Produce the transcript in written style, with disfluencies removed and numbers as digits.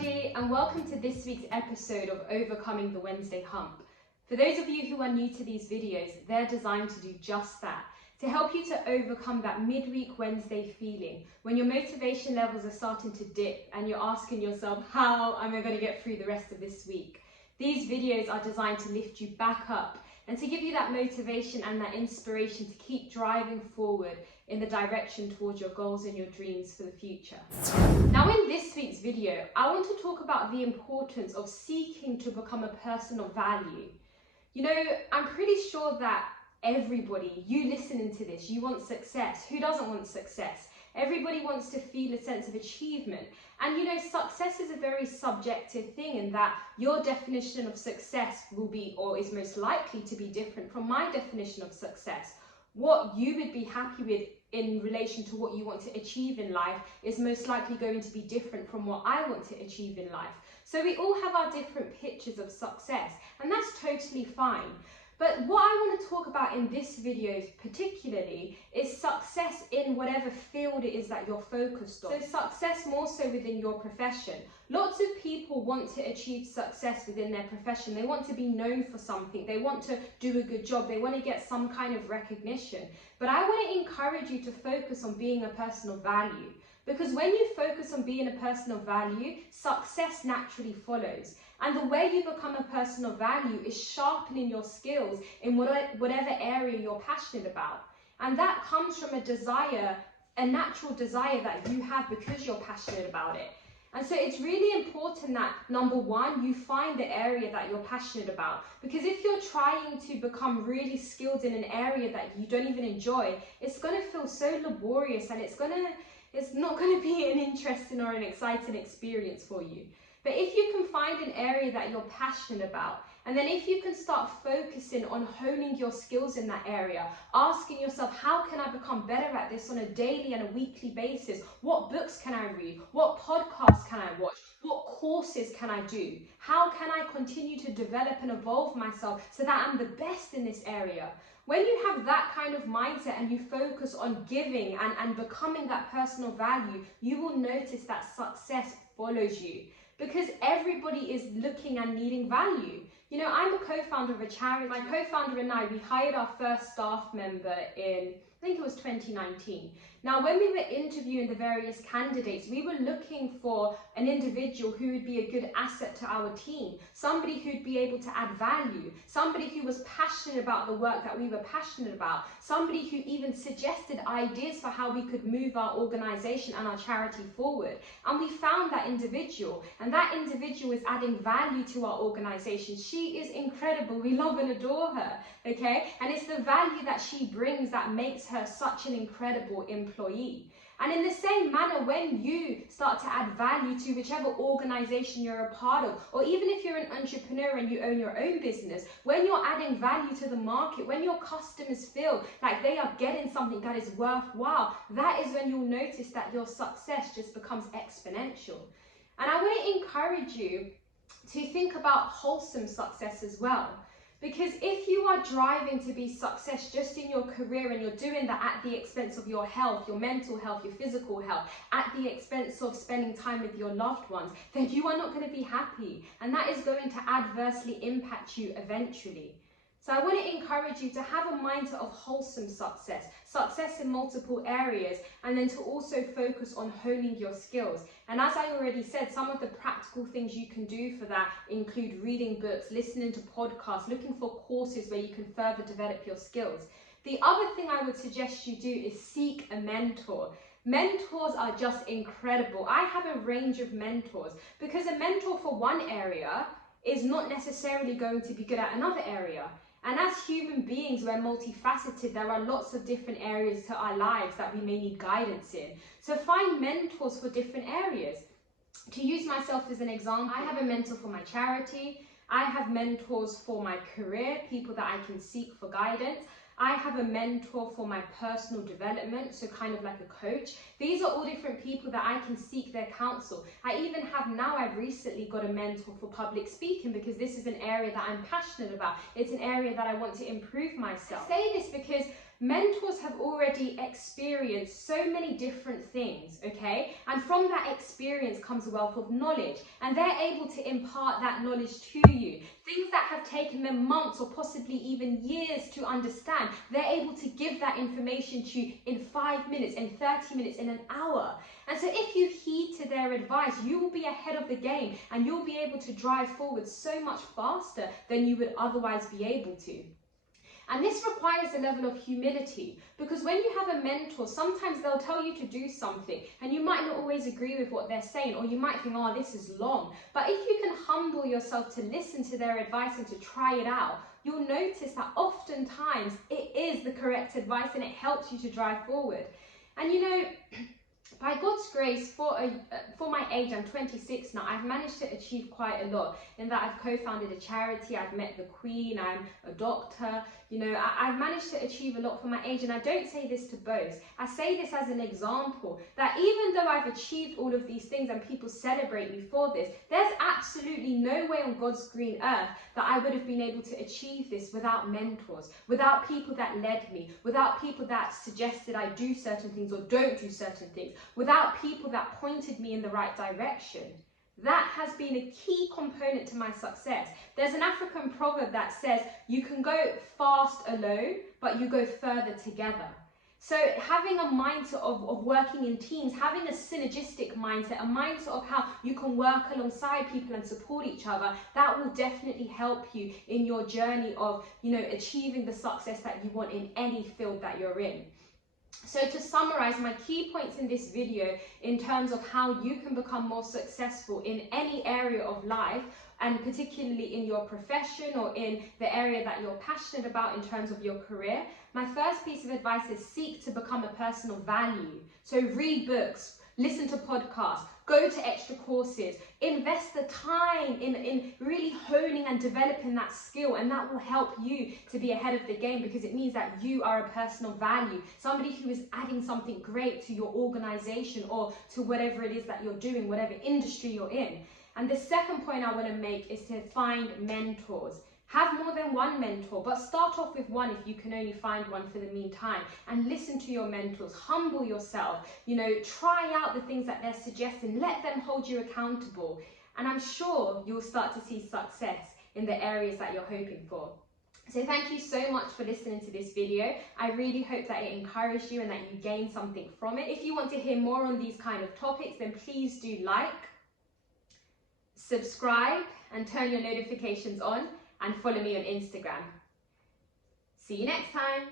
everybody, and welcome to this week's episode of Overcoming the Wednesday Hump. For those of you who are new to these videos, they're designed to do just that, to help you to overcome that midweek Wednesday feeling when your motivation levels are starting to dip and you're asking yourself, how am I going to get through the rest of this week? These videos are designed to lift you back up and to give you that motivation and that inspiration to keep driving forward in the direction towards your goals and your dreams for the future. Now, in this week's video, I want to talk about the importance of seeking to become a person of value. You know, I'm pretty sure that everybody, you listening to this, you want success. Who doesn't want success? Everybody wants to feel a sense of achievement. And you know, success is a very subjective thing in that your definition of success will be, or is most likely to be, different from my definition of success. What you would be happy with in relation to what you want to achieve in life is most likely going to be different from what I want to achieve in life. So we all have our different pictures of success, and that's totally fine. But what I want to talk about in this video particularly is success in whatever field it is that you're focused on. So success more so within your profession. Lots of people want to achieve success within their profession. They want to be known for something. They want to do a good job. They want to get some kind of recognition. But I want to encourage you to focus on being a person of value. Because when you focus on being a person of value, success naturally follows. And the way you become a person of value is sharpening your skills in whatever area you're passionate about. And that comes from a desire, a natural desire that you have because you're passionate about it. And so it's really important that, number one, you find the area that you're passionate about. Because if you're trying to become really skilled in an area that you don't even enjoy, it's going to feel so laborious and it's not going to be an interesting or an exciting experience for you. But if you can find an area that you're passionate about, and then if you can start focusing on honing your skills in that area, asking yourself, how can I become better at this on a daily and a weekly basis? What books can I read? What podcasts can I watch? What courses can I do? How can I continue to develop and evolve myself so that I'm the best in this area? When you have that kind of mindset and you focus on giving and becoming that person of value, you will notice that success follows you. Because everybody is looking and needing value. You know, I'm a co-founder of a charity. My co-founder and I, we hired our first staff member in, I think it was 2019. Now, when we were interviewing the various candidates, we were looking for an individual who would be a good asset to our team, somebody who'd be able to add value, somebody who was passionate about the work that we were passionate about, somebody who even suggested ideas for how we could move our organization and our charity forward. And we found that individual, and that individual is adding value to our organization. She is incredible. We love and adore her, okay? And it's the value that she brings that makes her such an incredible employee. And in the same manner, when you start to add value to whichever organization you're a part of, or even if you're an entrepreneur and you own your own business, when you're adding value to the market, when your customers feel like they are getting something that is worthwhile, that is when you'll notice that your success just becomes exponential. And I want to encourage you to think about wholesome success as well. Because if you are driving to be success just in your career and you're doing that at the expense of your health, your mental health, your physical health, at the expense of spending time with your loved ones, then you are not going to be happy. And that is going to adversely impact you eventually. So I want to encourage you to have a mindset of wholesome success, success in multiple areas, and then to also focus on honing your skills. And as I already said, some of the practical things you can do for that include reading books, listening to podcasts, looking for courses where you can further develop your skills. The other thing I would suggest you do is seek a mentor. Mentors are just incredible. I have a range of mentors because a mentor for one area is not necessarily going to be good at another area. And as human beings, we're multifaceted. There are lots of different areas to our lives that we may need guidance in. So find mentors for different areas. To use myself as an example, I have a mentor for my charity. I have mentors for my career, people that I can seek for guidance. I have a mentor for my personal development, so kind of like a coach. These are all different people that I can seek their counsel. I've recently got a mentor for public speaking because this is an area that I'm passionate about. It's an area that I want to improve myself. I say this because Mentors have already experienced so many different things, okay? And from that experience comes a wealth of knowledge, and they're able to impart that knowledge to you. Things that have taken them months or possibly even years to understand, they're able to give that information to you in 5 minutes, in 30 minutes, in an hour. And so if you heed to their advice, you will be ahead of the game, and you'll be able to drive forward so much faster than you would otherwise be able to. And this requires a level of humility, because when you have a mentor, sometimes they'll tell you to do something and you might not always agree with what they're saying, or you might think, oh, this is long. But if you can humble yourself to listen to their advice and to try it out, you'll notice that oftentimes it is the correct advice and it helps you to drive forward. And you know, by God's grace, for my age, I'm 26 now, I've managed to achieve quite a lot in that I've co-founded a charity, I've met the Queen, I'm a doctor, you know, I've managed to achieve a lot for my age. And I don't say this to boast, I say this as an example that even though I've achieved all of these things and people celebrate me for this, there's absolutely no way on God's green earth that I would have been able to achieve this without mentors, without people that led me, without people that suggested I do certain things or don't do certain things, without people that pointed me in the right direction. That has been a key component to my success. There's an African proverb that says, you can go fast alone, but you go further together. So having a mindset of working in teams, having a synergistic mindset, a mindset of how you can work alongside people and support each other, that will definitely help you in your journey of, you know, achieving the success that you want in any field that you're in. So to summarize my key points in this video in terms of how you can become more successful in any area of life, and particularly in your profession or in the area that you're passionate about in terms of your career, my first piece of advice is seek to become a person of value. So read books, listen to podcasts, go to extra courses, invest the time in really honing and developing that skill, and that will help you to be ahead of the game, because it means that you are a person of value, somebody who is adding something great to your organization or to whatever it is that you're doing, whatever industry you're in. And the second point I want to make is to find mentors. Have more than one mentor, but start off with one if you can only find one for the meantime, and listen to your mentors, humble yourself, you know, try out the things that they're suggesting, let them hold you accountable, and I'm sure you'll start to see success in the areas that you're hoping for. So thank you so much for listening to this video. I really hope that it encouraged you and that you gained something from it. If you want to hear more on these kind of topics, then please do like, subscribe, and turn your notifications on, and follow me on Instagram. See you next time.